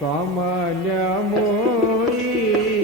ಸಾಮಾನ್ಯ ಮೋಯಿ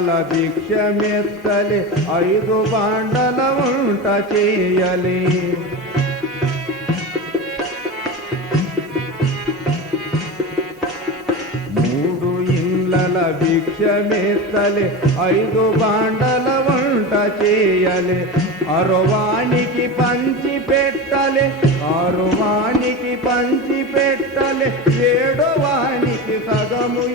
ఇండ్ల భిక్షమెత్తలి ఐదు బాండల వంట చేయలి. మూడు ఇండ్ల భిక్షమెత్తలి ఐదు బాండల వంట చేయలి. అరవానికి పంచి పెట్టలే అరువానికి పంచి పెట్టలే ఏడవానికి సగము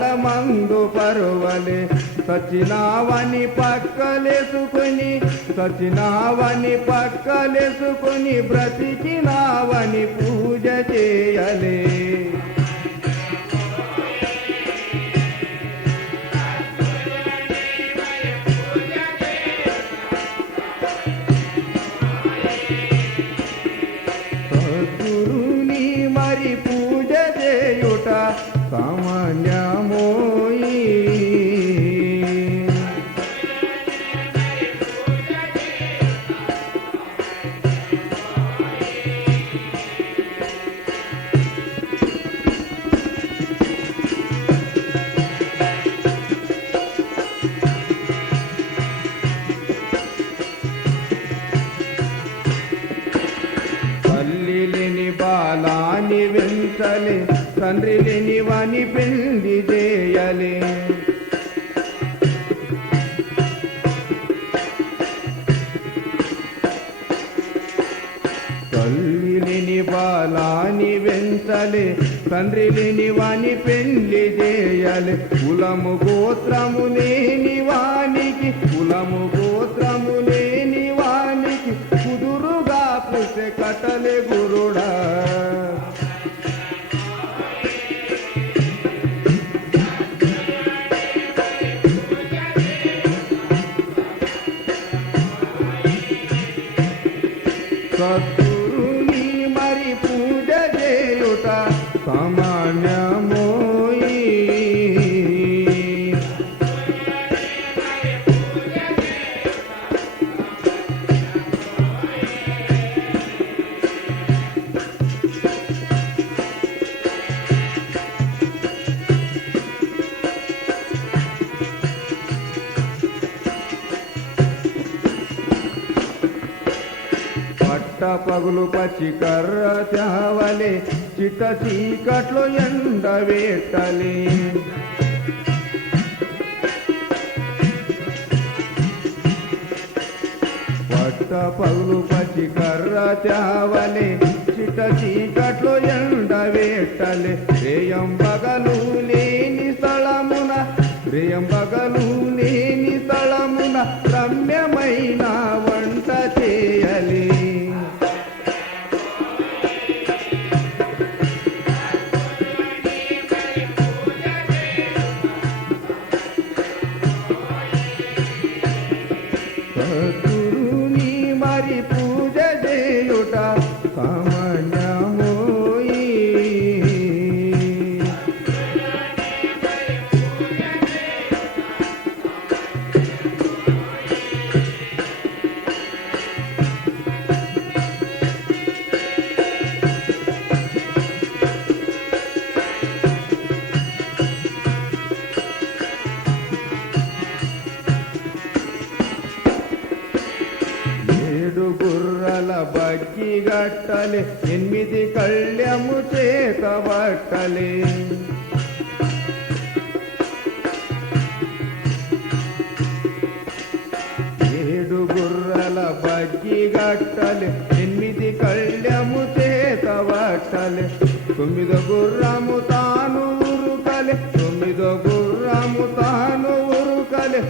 లేని పరువలే. సచినావని పక్కలేసుకొని సచినావని పక్కలేసుకొని బ్రతికినావని పూజ చేయలే. సద్గురుని మరి పూజ చేయుట సమ బాలాని వెంచలే తండ్రి లేని వాని పెళ్ళి చేయలే. తల్లి లేని బాలాని వెంచలే తండ్రి లేని వాని పెళ్ళి చేయలే. కులము గోత్రము లేని వానికి కులము గోత్రము లేని వానికి కుదురుగా పుసె కటలే గురుడా. పట్ట పగులు పచ్చి కర్ర తేవలే చిట్ట చీకట్లో ఎండ వేటలే. పట్ట పగులు పచ్చి కర్ర తేవలే చిట్ట చీకట్లో ఎండ వేటలే. రేయం పగలు లేని స్థలమున రేయం పగలు లేని స్థలమున రమ్యమైన గట్టలే ఎనిమిది కళ్యము చేత బట్టలే ఏడు గుర్రల బగ్గి గట్టలే ఎనిమిది కళ్యము చేత బట్టలే తొమ్మిదో గుర్రము తాను ఉరుకలే తొమ్మిదో గుర్రము తాను ఉరుకలే.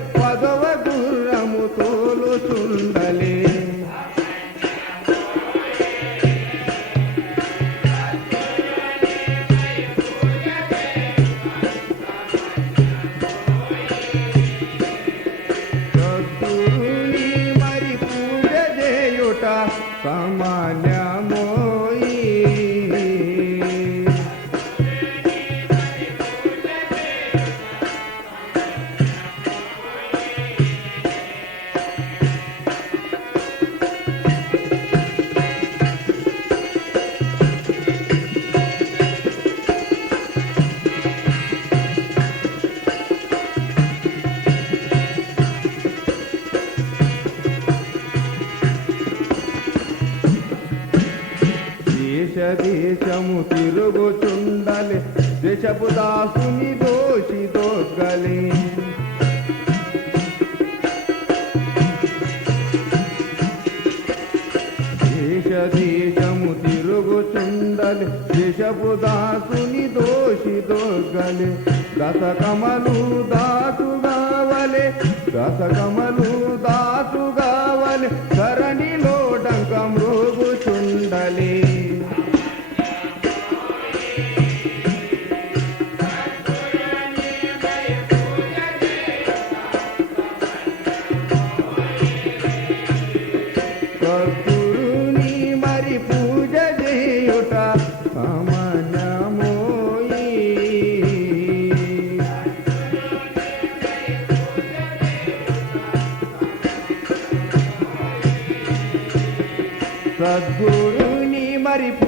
దేశము తిరుగుచుండలే. దేశపు దాసుని దోషి దొగ్గలే. దేశ దేశము తిరుగుచుండలే. దేశపు దాసుని దోషి దొగ్గలే. గత దాటుగావలే കരിപ്പ്